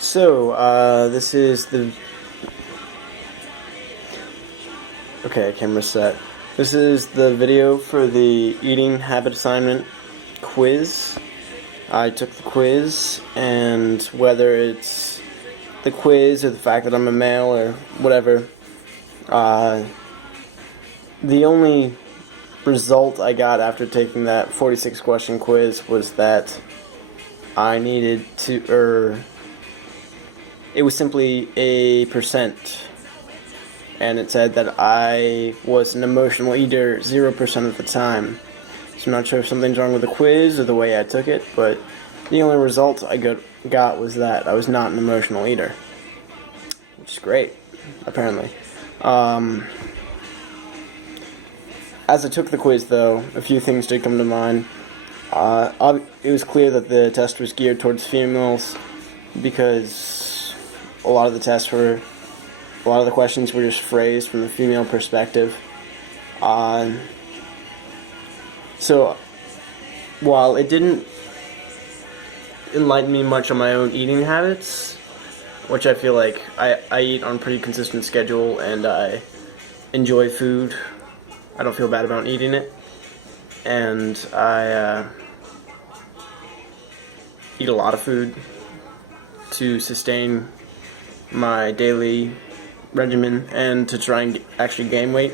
This is the... Okay, camera set. This is the video for the eating habit assignment quiz. I took the quiz, and whether it's the quiz or the fact that I'm a male or whatever, the only result I got after taking that 46 question quiz was that I needed to, it was simply a percent, and it said that I was an emotional eater 0% of the time. So I'm not sure if something's wrong with the quiz or the way I took it, but the only result I got was that I was not an emotional eater, which is great, apparently. As I took the quiz, though, a few things did come to mind. It was clear that the test was geared towards females because a lot of the questions were just phrased from the female perspective. So, while it didn't enlighten me much on my own eating habits, which I feel like I eat on a pretty consistent schedule and I enjoy food, I don't feel bad about eating it, and I eat a lot of food to sustain my daily regimen and to try and actually gain weight.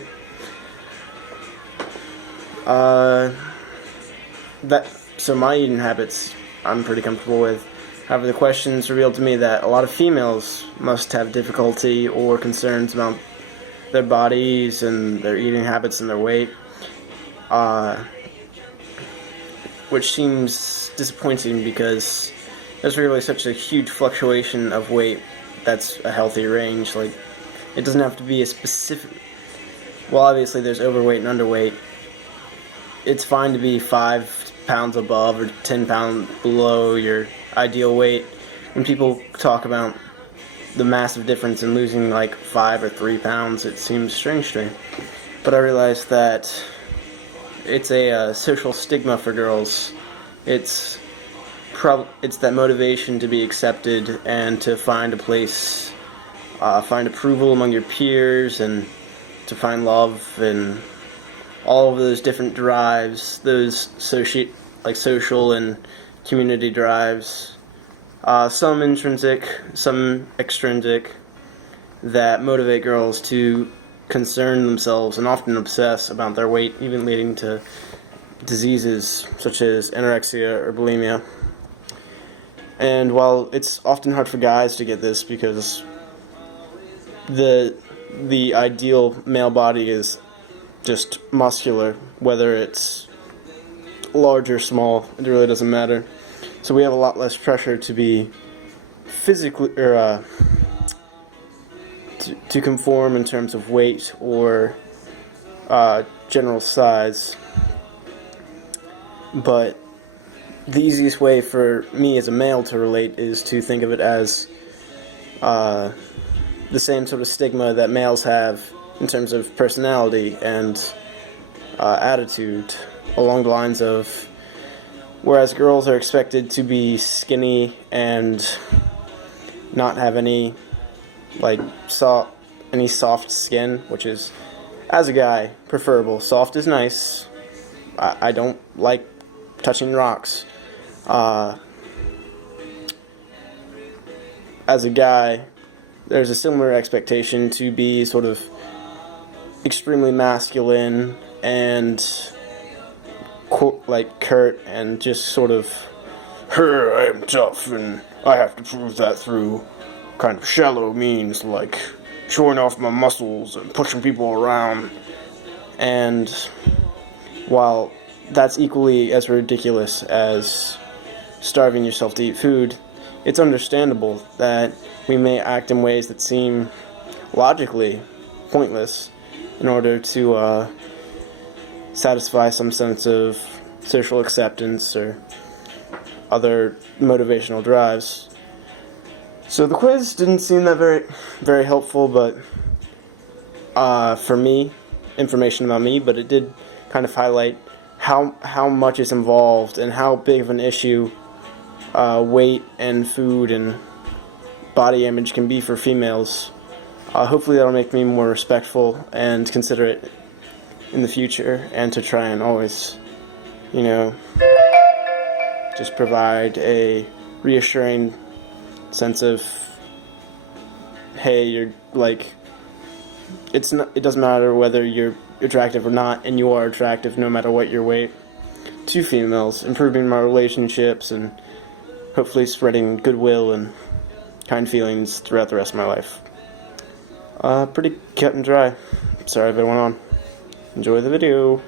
So my eating habits I'm pretty comfortable with. However, the questions revealed to me that a lot of females must have difficulty or concerns about their bodies and their eating habits and their weight, which seems disappointing because there's really such a huge fluctuation of weight that's a healthy range. Like, it doesn't have to be a specific... Well, obviously there's overweight and underweight. It's fine to be 5 pounds above or 10 pounds below your ideal weight. When people talk about the massive difference in losing like 5 or 3 pounds, it seems strange to me. But I realized that it's a social stigma for girls. It's that motivation to be accepted and to find a place, find approval among your peers, and to find love, and all of those different drives, those social and community drives, some intrinsic, some extrinsic, that motivate girls to concern themselves and often obsess about their weight, even leading to diseases such as anorexia or bulimia. And while it's often hard for guys to get this because the ideal male body is just muscular, whether it's large or small, it really doesn't matter. So we have a lot less pressure to be physically, or to conform in terms of weight or general size. But the easiest way for me as a male to relate is to think of it as the same sort of stigma that males have in terms of personality and attitude, along the lines of, whereas girls are expected to be skinny and not have any soft skin, which is, as a guy, preferable. Soft is nice. I don't like touching rocks. As a guy, there's a similar expectation to be sort of extremely masculine and curt and just sort of, I am tough and I have to prove that through kind of shallow means, like showing off my muscles and pushing people around. And while that's equally as ridiculous as starving yourself to eat food, it's understandable that we may act in ways that seem logically pointless in order to satisfy some sense of social acceptance or other motivational drives. So the quiz didn't seem that very helpful, but for me, information about me, but it did kind of highlight how much is involved and how big of an issue weight and food and body image can be for females. Hopefully that'll make me more respectful and considerate in the future, and to try and always, just provide a reassuring sense of, hey, you're like, it doesn't matter whether you're attractive or not, and you are attractive no matter what your weight, to females, improving my relationships and hopefully spreading goodwill and kind feelings throughout the rest of my life. Pretty cut and dry. Sorry if I went on. Enjoy the video.